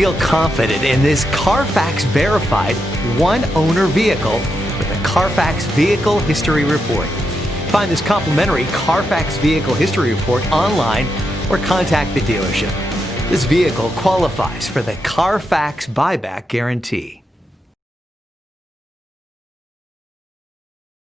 Feel confident in this CARFAX verified one-owner vehicle with a CARFAX Vehicle History Report. Find this complimentary CARFAX Vehicle History Report online or contact the dealership. This vehicle qualifies for the CARFAX buyback guarantee.